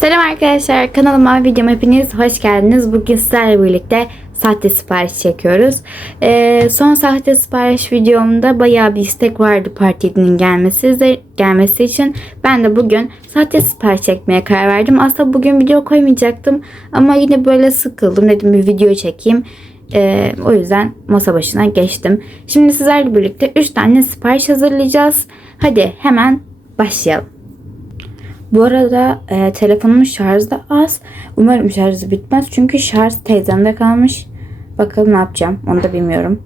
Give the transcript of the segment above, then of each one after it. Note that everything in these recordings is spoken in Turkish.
Selam arkadaşlar kanalıma videoma hepiniz hoş geldiniz. Bugün sizlerle birlikte sahte sipariş çekiyoruz. Ee, son sahte sipariş videomda bayağı bir istek vardı Part 7'nin gelmesi, gelmesi için. Ben de bugün sahte sipariş çekmeye karar verdim. Aslında bugün video koymayacaktım ama yine böyle sıkıldım dedim bir video çekeyim. Ee, o yüzden masa başına geçtim. Şimdi sizlerle birlikte 3 tane sipariş hazırlayacağız. Hadi hemen başlayalım. Bu arada e, telefonumun şarjı da az. Umarım şarjı bitmez. Çünkü şarj teyzemde kalmış. Bakalım ne yapacağım. Onu da bilmiyorum.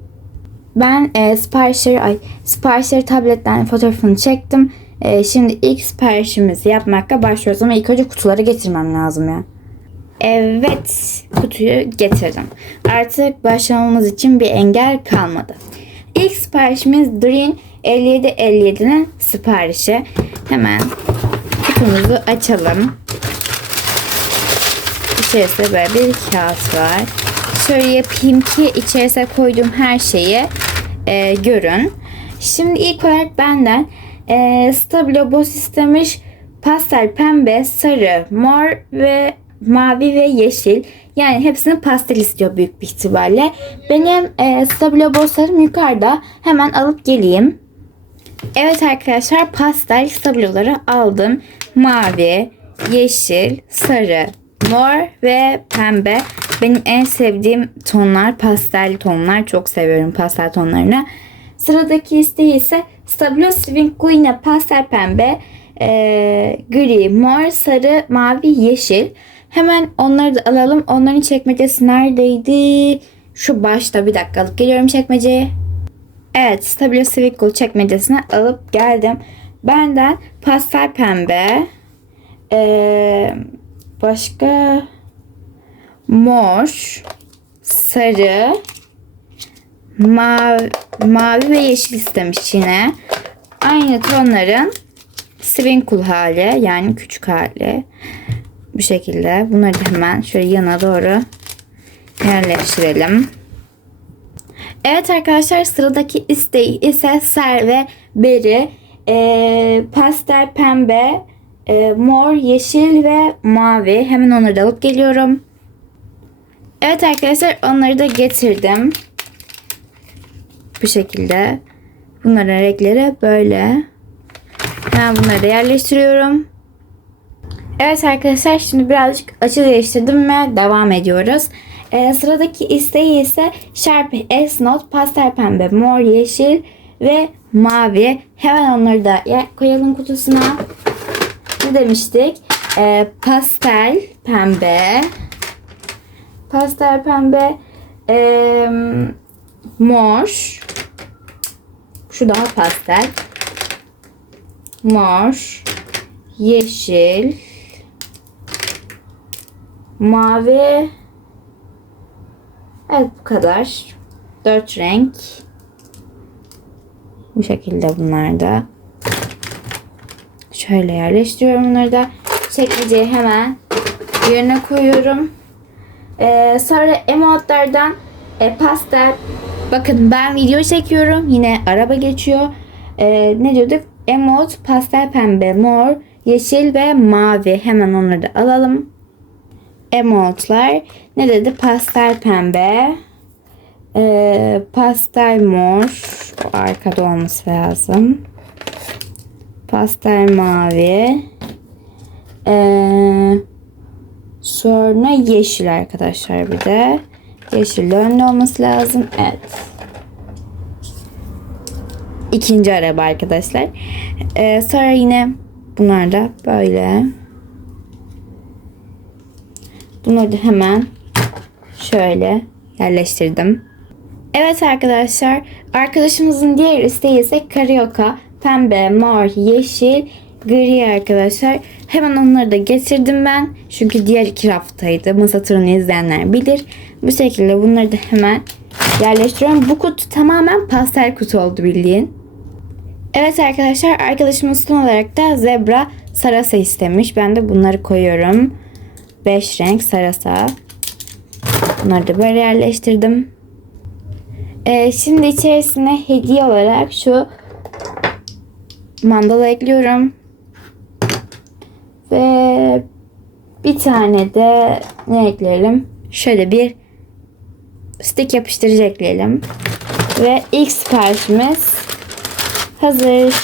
Ben e, siparişleri, ay, siparişleri tabletten fotoğrafını çektim. E, şimdi ilk siparişimizi yapmakla başlıyoruz. Ama ilk önce kutuları getirmem lazım ya. Evet, kutuyu getirdim. Artık başlamamız için bir engel kalmadı. İlk siparişimiz Dream 5757'nin siparişi. Hemen kutumuzu açalım. İçerisinde böyle bir kağıt var. Şöyle yapayım ki içerisine koyduğum her şeyi e, görün. Şimdi ilk olarak benden e, Stabilo Boss istemiş pastel pembe, sarı, mor ve mavi ve yeşil. Yani hepsini pastel istiyor büyük bir ihtimalle. Benim e, Stabilo Boss'larım yukarıda. Hemen alıp geleyim. Evet arkadaşlar pastel stabiloları aldım. Mavi, yeşil, sarı, mor ve pembe. Benim en sevdiğim tonlar pastel tonlar. Çok seviyorum pastel tonlarını. Sıradaki isteği ise Stabilo Swinkle yine pastel pembe, e, gri, mor, sarı, mavi, yeşil. Hemen onları da alalım. Onların çekmecesi neredeydi? Şu başta bir dakika alıp geliyorum çekmeceye. Evet, Stabilo Swinkle çekmecesine alıp geldim. Benden pastel pembe, ee, başka mor, sarı, mavi, mavi ve yeşil istemiş yine. Aynı tonların Swinkle hali yani küçük hali. Bu şekilde. Bunları hemen şöyle yana doğru yerleştirelim. Evet arkadaşlar sıradaki isteği ise ser ve beri e, pastel pembe e, mor yeşil ve mavi hemen onları da alıp geliyorum. Evet arkadaşlar onları da getirdim. Bu şekilde. Bunların renkleri böyle. Hemen bunları da yerleştiriyorum. Evet arkadaşlar şimdi birazcık açı değiştirdim ve devam ediyoruz. Ee, sıradaki isteği ise Sharpie S Note pastel pembe, mor, yeşil ve mavi. Hemen onları da koyalım kutusuna. Ne demiştik? Ee, pastel pembe, pastel pembe, ee, mor. Şu daha pastel. Mor, yeşil, mavi Evet bu kadar. Dört renk. Bu şekilde bunlar da. Şöyle yerleştiriyorum bunları da. Çekmeceyi hemen yerine koyuyorum. Ee, sonra emotlardan e, pastel. Bakın ben video çekiyorum. Yine araba geçiyor. Ee, ne diyorduk? Emot, pastel pembe, mor, yeşil ve mavi. Hemen onları da alalım emotlar. Ne dedi? Pastel pembe. E, pastel mor. O arkada olması lazım. Pastel mavi. E, sonra yeşil arkadaşlar bir de. Yeşil önlü olması lazım. Evet. İkinci araba arkadaşlar. E, sonra yine bunlar da böyle. Bunları da hemen şöyle yerleştirdim. Evet arkadaşlar arkadaşımızın diğer isteği ise karyoka pembe, mor, yeşil, gri arkadaşlar. Hemen onları da getirdim ben. Çünkü diğer iki raftaydı. Masa turunu izleyenler bilir. Bu şekilde bunları da hemen yerleştiriyorum. Bu kutu tamamen pastel kutu oldu bildiğin. Evet arkadaşlar arkadaşımız son olarak da zebra sarasa istemiş. Ben de bunları koyuyorum. 5 renk sarasa. Bunları da böyle yerleştirdim. Ee, şimdi içerisine hediye olarak şu mandala ekliyorum. Ve Bir tane de ne ekleyelim? Şöyle bir stick yapıştırıcı ekleyelim. Ve ilk siparişimiz hazır.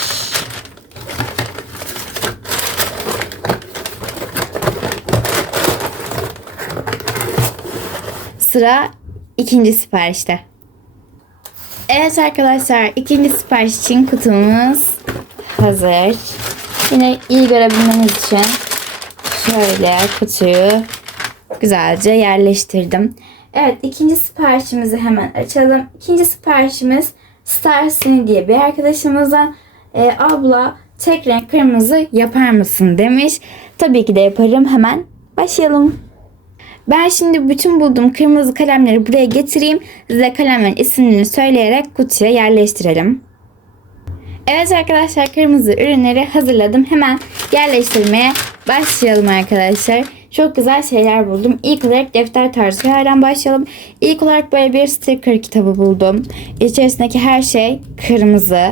Sıra ikinci siparişte. Evet arkadaşlar ikinci sipariş için kutumuz hazır. Yine iyi görebilmeniz için şöyle kutuyu güzelce yerleştirdim. Evet ikinci siparişimizi hemen açalım. İkinci siparişimiz Star Seni diye bir arkadaşımızdan e, abla tek renk kırmızı yapar mısın demiş. Tabii ki de yaparım. Hemen başlayalım. Ben şimdi bütün bulduğum kırmızı kalemleri buraya getireyim. Size kalemlerin isimlerini söyleyerek kutuya yerleştirelim. Evet arkadaşlar kırmızı ürünleri hazırladım. Hemen yerleştirmeye başlayalım arkadaşlar. Çok güzel şeyler buldum. İlk olarak defter tarzı yerden başlayalım. İlk olarak böyle bir sticker kitabı buldum. İçerisindeki her şey kırmızı.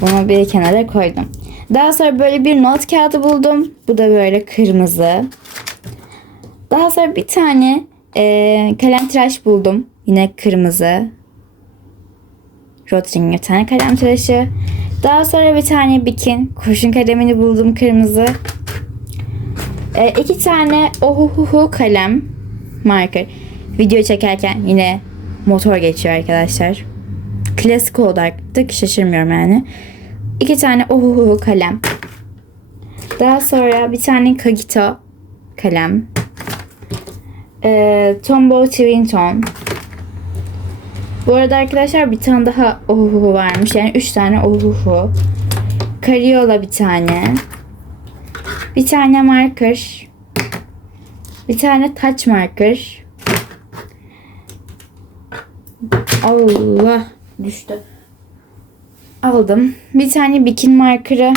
Bunu bir kenara koydum. Daha sonra böyle bir not kağıdı buldum. Bu da böyle kırmızı. Daha sonra bir tane e, kalem tıraş buldum. Yine kırmızı. Rotring bir tane kalem tıraşı. Daha sonra bir tane bikin. Kurşun kalemini buldum kırmızı. E, iki tane ohuhuhu kalem marker. Video çekerken yine motor geçiyor arkadaşlar. Klasik oldu artık şaşırmıyorum yani. İki tane ohuhuhu kalem. Daha sonra bir tane Kagito kalem. E, Tombow Twin Tone. Bu arada arkadaşlar bir tane daha ohuhu varmış. Yani üç tane ohuhu. Kariola bir tane. Bir tane marker. Bir tane touch marker. Allah düştü. Aldım. Bir tane bikin markerı.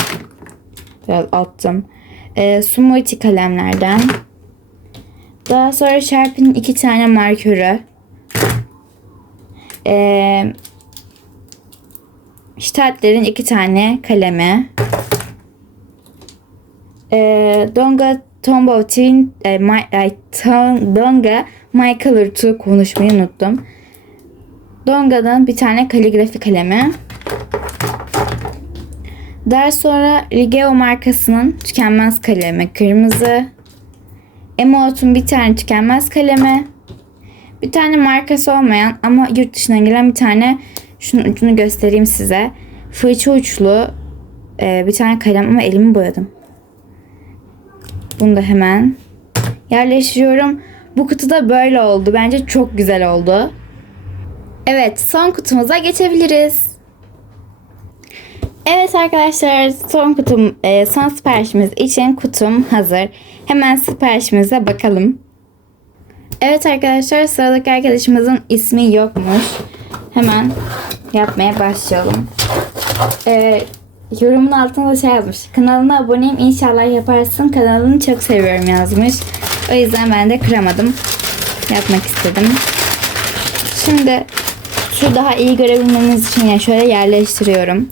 Biraz attım. E, Smoothie kalemlerden. Daha sonra Sharpie'nin iki tane markörü. Ee, Stadler'in iki tane kalemi. Ee, Donga Tombow Twin e, my, ay, ton, Donga My Color 2 konuşmayı unuttum. Donga'dan bir tane kaligrafi kalemi. Daha sonra Rigeo markasının tükenmez kalemi kırmızı. Emote'un bir tane tükenmez kalemi. Bir tane markası olmayan ama yurt dışından gelen bir tane şunun ucunu göstereyim size. Fırça uçlu e, bir tane kalem ama elimi boyadım. Bunu da hemen yerleştiriyorum. Bu kutu da böyle oldu. Bence çok güzel oldu. Evet son kutumuza geçebiliriz. Evet arkadaşlar son kutum e, son siparişimiz için kutum hazır. Hemen siparişimize bakalım. Evet arkadaşlar sıradaki arkadaşımızın ismi yokmuş. Hemen yapmaya başlayalım. Ee, yorumun altında da şey yazmış. Kanalına aboneyim inşallah yaparsın. Kanalını çok seviyorum yazmış. O yüzden ben de kıramadım. Yapmak istedim. Şimdi şu daha iyi görebilmeniz için yani şöyle yerleştiriyorum.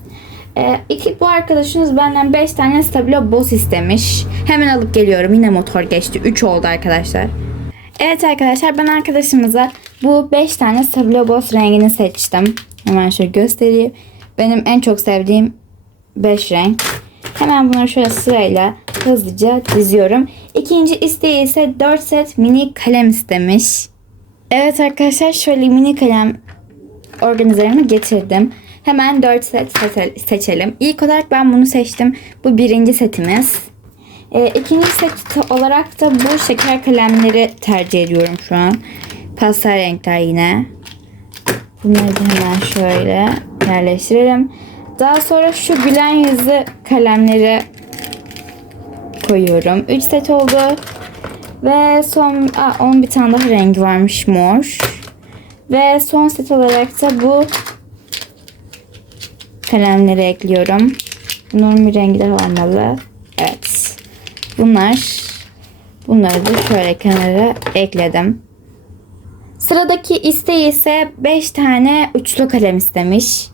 Ee, iki, bu arkadaşınız benden 5 tane Stabilo Boss istemiş. Hemen alıp geliyorum. Yine motor geçti. 3 oldu arkadaşlar. Evet arkadaşlar ben arkadaşımıza bu 5 tane Stabilo Boss rengini seçtim. Hemen şöyle göstereyim. Benim en çok sevdiğim 5 renk. Hemen bunları şöyle sırayla hızlıca diziyorum. İkinci isteği ise 4 set mini kalem istemiş. Evet arkadaşlar şöyle mini kalem organizerimi getirdim. Hemen 4 set seçelim. İlk olarak ben bunu seçtim. Bu birinci setimiz. E, ikinci set olarak da bu şeker kalemleri tercih ediyorum şu an. Pastel renkler yine. Bunları hemen şöyle yerleştirelim. Daha sonra şu gülen yüzü kalemleri koyuyorum. 3 set oldu. Ve son aa, onun bir tane daha rengi varmış mor. Ve son set olarak da bu kalemleri ekliyorum. Bunun bir rengi daha olmalı. Bunlar bunları da şöyle kenara ekledim. Sıradaki isteği ise 5 tane uçlu kalem istemiş.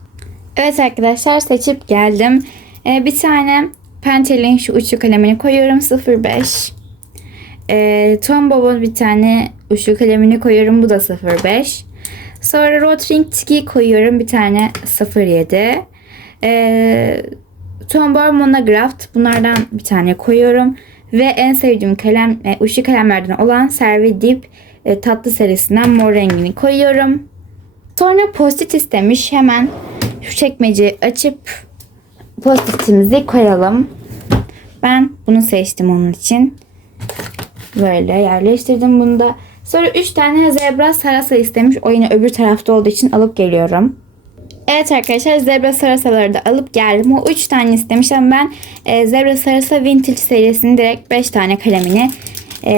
Evet arkadaşlar seçip geldim. Ee, bir tane Pentel'in şu uçlu kalemini koyuyorum 05. e, Tombow bir tane uçlu kalemini koyuyorum. Bu da 05. Sonra Rotring Tiki koyuyorum. Bir tane 07. E, Tombow Monograft. Bunlardan bir tane koyuyorum. Ve en sevdiğim kalem, e, uçlu kalemlerden olan Servi Dip e, tatlı serisinden mor rengini koyuyorum. Sonra post-it istemiş. Hemen şu çekmeceyi açıp post-itimizi koyalım. Ben bunu seçtim onun için. Böyle yerleştirdim bunu da. Sonra 3 tane zebra sarasa istemiş. O yine öbür tarafta olduğu için alıp geliyorum. Evet arkadaşlar zebra sarasaları da alıp geldim. O 3 tane istemiş ama ben e, zebra sarasa vintage serisinin direkt 5 tane kalemini e,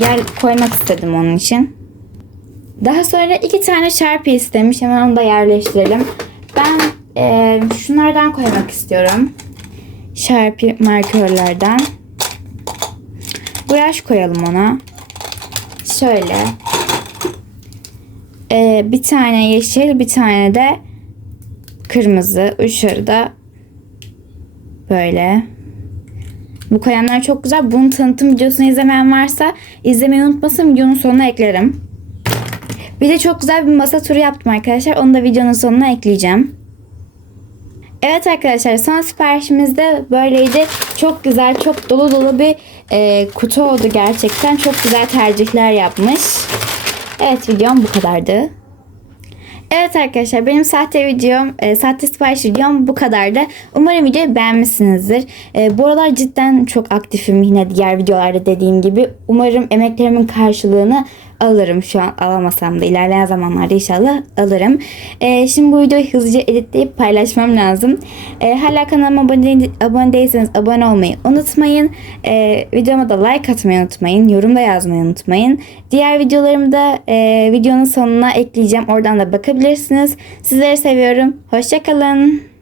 yer koymak istedim onun için. Daha sonra 2 tane Sharpie istemiş. Hemen onu da yerleştirelim. Ben e, şunlardan koymak istiyorum. Sharpie markörlerden. Brush koyalım ona. Şöyle. Ee, bir tane yeşil, bir tane de kırmızı. Üçleri de böyle. Bu kalemler çok güzel. Bunun tanıtım videosunu izlemeyen varsa izlemeyi unutmasın. Videonun sonuna eklerim. Bir de çok güzel bir masa turu yaptım arkadaşlar. Onu da videonun sonuna ekleyeceğim. Evet arkadaşlar son siparişimiz de böyleydi. Çok güzel, çok dolu dolu bir e, kutu oldu gerçekten. Çok güzel tercihler yapmış. Evet videom bu kadardı. Evet arkadaşlar benim sahte videom, e, sahte sipariş videom bu kadardı. Umarım videoyu beğenmişsinizdir. E, bu aralar cidden çok aktifim yine diğer videolarda dediğim gibi. Umarım emeklerimin karşılığını alırım. Şu an alamasam da ilerleyen zamanlarda inşallah alırım. E, şimdi bu videoyu hızlıca editleyip paylaşmam lazım. E, hala kanalıma abone, abone değilseniz abone olmayı unutmayın. E, videoma da like atmayı unutmayın. Yorum da yazmayı unutmayın. Diğer videolarımı da e, videonun sonuna ekleyeceğim. Oradan da bakabilirsiniz. Sizleri seviyorum. Hoşçakalın.